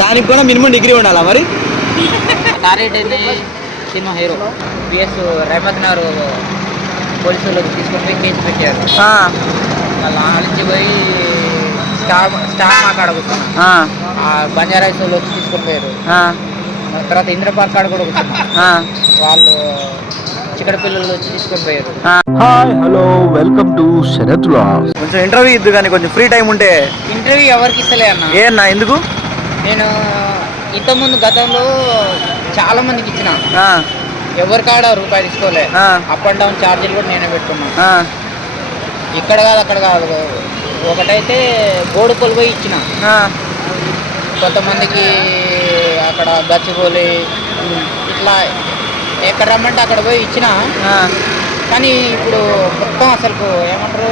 దానికి కూడా minimum degree ఉండాలా మరి? తారేడని సినిమా హీరో పిఎస్ రేవంత్ గారు పోలీసులకు తీసుకొని పోయి కేసు పెట్టారు. వాళ్ళు ఆలోచి పోయి స్టార్ మాట్లాడబోతున్నా బంజారా హిల్స్లో వచ్చి తీసుకొని పోయారు. తర్వాత ఇంద్ర పార్క్ కాడ కూడా కూర్చున్నా వాళ్ళు చిక్కడ పిల్లలు వచ్చి తీసుకొని పోయారు. Hi hello welcome to Sharath vlogs. కొంచెం ఇంటర్వ్యూ ఇద్దు కానీ కొంచెం ఫ్రీ టైం ఉంటే. ఇంటర్వ్యూ ఎవరికి ఇస్తలే అన్న. ఏ అన్న ఎందుకు? నేను ఇంతకుముందు గతంలో చాలా మందికి ఇచ్చిన, ఎవరి కాడ రూపాయి తీసుకోలే. అప్ అండ్ డౌన్ ఛార్జీలు కూడా నేనే పెట్టుకున్నా. ఇక్కడ కాదు అక్కడ కాదు, ఒకటైతే గోడుకొలు పోయి ఇచ్చిన, కొంతమందికి అక్కడ గచ్చిబోలి ఇట్లా ఎక్కడ రమ్మంటే అక్కడ పోయి ఇచ్చిన. కానీ ఇప్పుడు మొత్తం అసలు ఏమంటారు,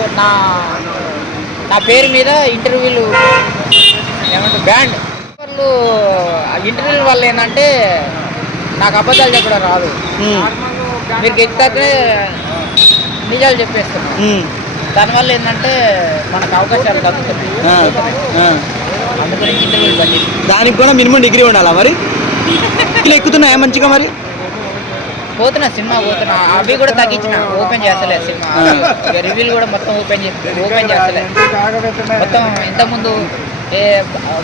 నా పేరు మీద ఇంటర్వ్యూలు ఏమంటారు బ్యాండ్. వాళ్ళు ఇంటర్వ్యూల వల్ల ఏంటంటే నాకు అబద్ధాలు చెప్పడం రాదు, మీరు గెలిచాకే నిజాలు చెప్పేస్తున్నాను. దానివల్ల ఏంటంటే మనకు అవకాశాలు తగ్గుతుంది. అందుకని ఇంటర్వ్యూలు బండి. దానికి కూడా మినిమం డిగ్రీ ఉండాలా మరి? ఇలా ఎక్కుతున్నాయా మంచిగా? మరి పోతున్నా, సినిమా పోతున్నా. అవి కూడా తగ్గించిన, ఓపెన్ చేస్తలేదు సినిమా. రివ్యూలు కూడా మొత్తం ఓపెన్ చేస్తలేదు. మొత్తం ఇంతకుముందు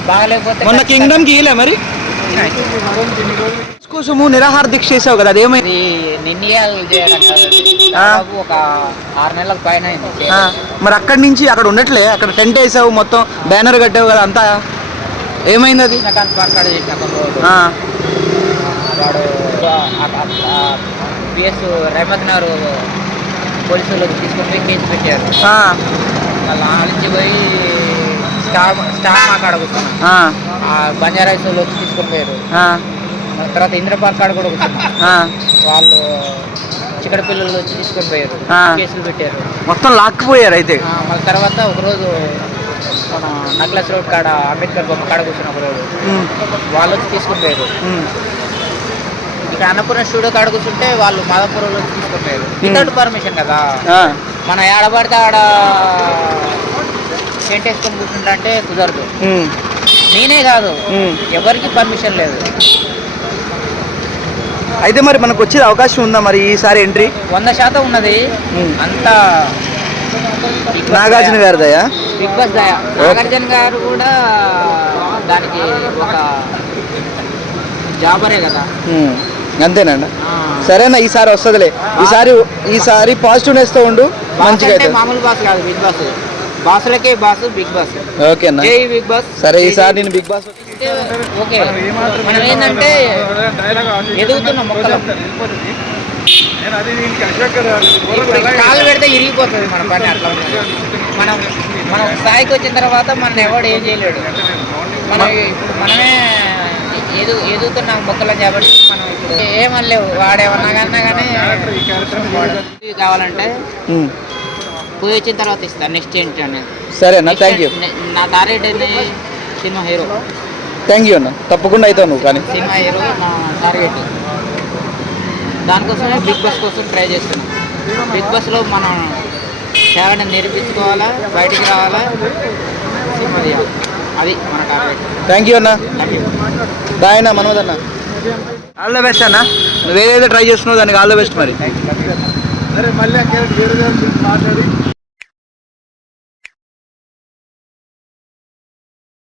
బాగలేకపోతే మొన్న కింగ్డమ్ కి మరి కోసము నిరాహార దీక్ష చేసావు కదా, అదేమైంది? నిర్ణయాలు చేయడం కాదు, ఒక 6 నెలలకు పైన అయింది. మరి అక్కడి నుంచి అక్కడ ఉండట్లే, అక్కడ టెంట్ వేసావు, మొత్తం బ్యానర్ కట్టావు కదా, అంతా ఏమైంది? అది వాడు పిఎస్ రేవంత్ గారు పోలీసులకు తీసుకొని పోయి కేసు పెట్టారు. వాళ్ళు ఆలోచి పోయి స్టార్ మాట్లాడబోతున్నా బంజారా హిల్స్లో వచ్చి తీసుకొని పోయారు. తర్వాత ఇంద్ర పార్క్ కాడ కూడా కూర్చున్నా వాళ్ళు చిక్కడ పిల్లలు వచ్చి తీసుకొని పోయారు, కేసులు పెట్టారు. మొత్తం లాక్కుపోయారు అయితే. మళ్ళీ తర్వాత ఒకరోజు మన నక్లెస్ రోడ్ కాడ అంబేద్కర్ బొమ్మ కాడ కూర్చున్న ఒకరోజు వాళ్ళు వచ్చి తీసుకొని పోయారు. ఇక్కడ అన్నపూర్ణ స్టూడియో కాడ కూర్చుంటే వాళ్ళు మాదాపూర్లో వచ్చి తీసుకొని పోయారు. వితౌట్ పర్మిషన్ కదా, మన ఏడబడితే ఆడ టెంట్ వేసుకొని కూర్చుంటా అంటే కుదరదు. నేనే కాదు, ఎవరికి పర్మిషన్ లేదు. అయితే మరి మనకు వచ్చే అవకాశం ఉందా మరి ఈసారి ఎంట్రీ? 100% ఉన్నది. అంతా నాగార్జున గారి దయ, బిగ్ బాస్ దయ. నాగార్జున గారు కూడా దానికి ఒక జాబరే కదా. అంతేనండి. సరేనా, ఈసారి వస్తుందిలే. ఈసారి పాజిటివ్నెస్ తో ఉండు, మంచిగా. మామూలు బాస్ కాదు, బిగ్ బాస్. బాసులకే బాస్, బిగ్ బాస్. ఓకే అన్న, బిగ్ బాస్. సరే ఈసారి నేను బిగ్ బాస్ ఓకే. మనం ఏంటంటే ఎదుగుతున్న మొక్కలు కాలు పెడితే ఇరిగిపోతుంది మన పని. అట్లా మనం స్థాయికి వచ్చిన తర్వాత మన ఎవడు ఏం చేయలేడు. మనమే ఎదుగుతున్న మొక్కలని కాబట్టి మనం ఇప్పుడు ఏమనలేవు. వాడేమన్నా కానీ కావాలంటే పోయి వచ్చిన తర్వాత ఇస్తాను. నెక్స్ట్ ఏంటి అనేది. సరేనా, థ్యాంక్ యూ. నా తారేడని సినిమా హీరో. థ్యాంక్ యూ అన్న, తప్పకుండా అవుతావు నువ్వు. కానీ సినిమా హీరో నా టార్గెట్. దానికోసమే బిగ్ బాస్ కోసం ట్రై చేస్తున్నాం. బిగ్ బాస్లో మనం టాలెంట్ నిరూపించుకోవాలా, బయటికి రావాలా, సినిమా తీయాలి. అది మన టార్గెట్. థ్యాంక్ యూ అన్న. బాయ్ అన్న, మనోజ్ అన్న. ఆల్ ద బెస్ట్ అన్న. నువ్వు ఏదైతే ట్రై చేస్తున్నావు దానికి ఆల్ ద బెస్ట్. మరి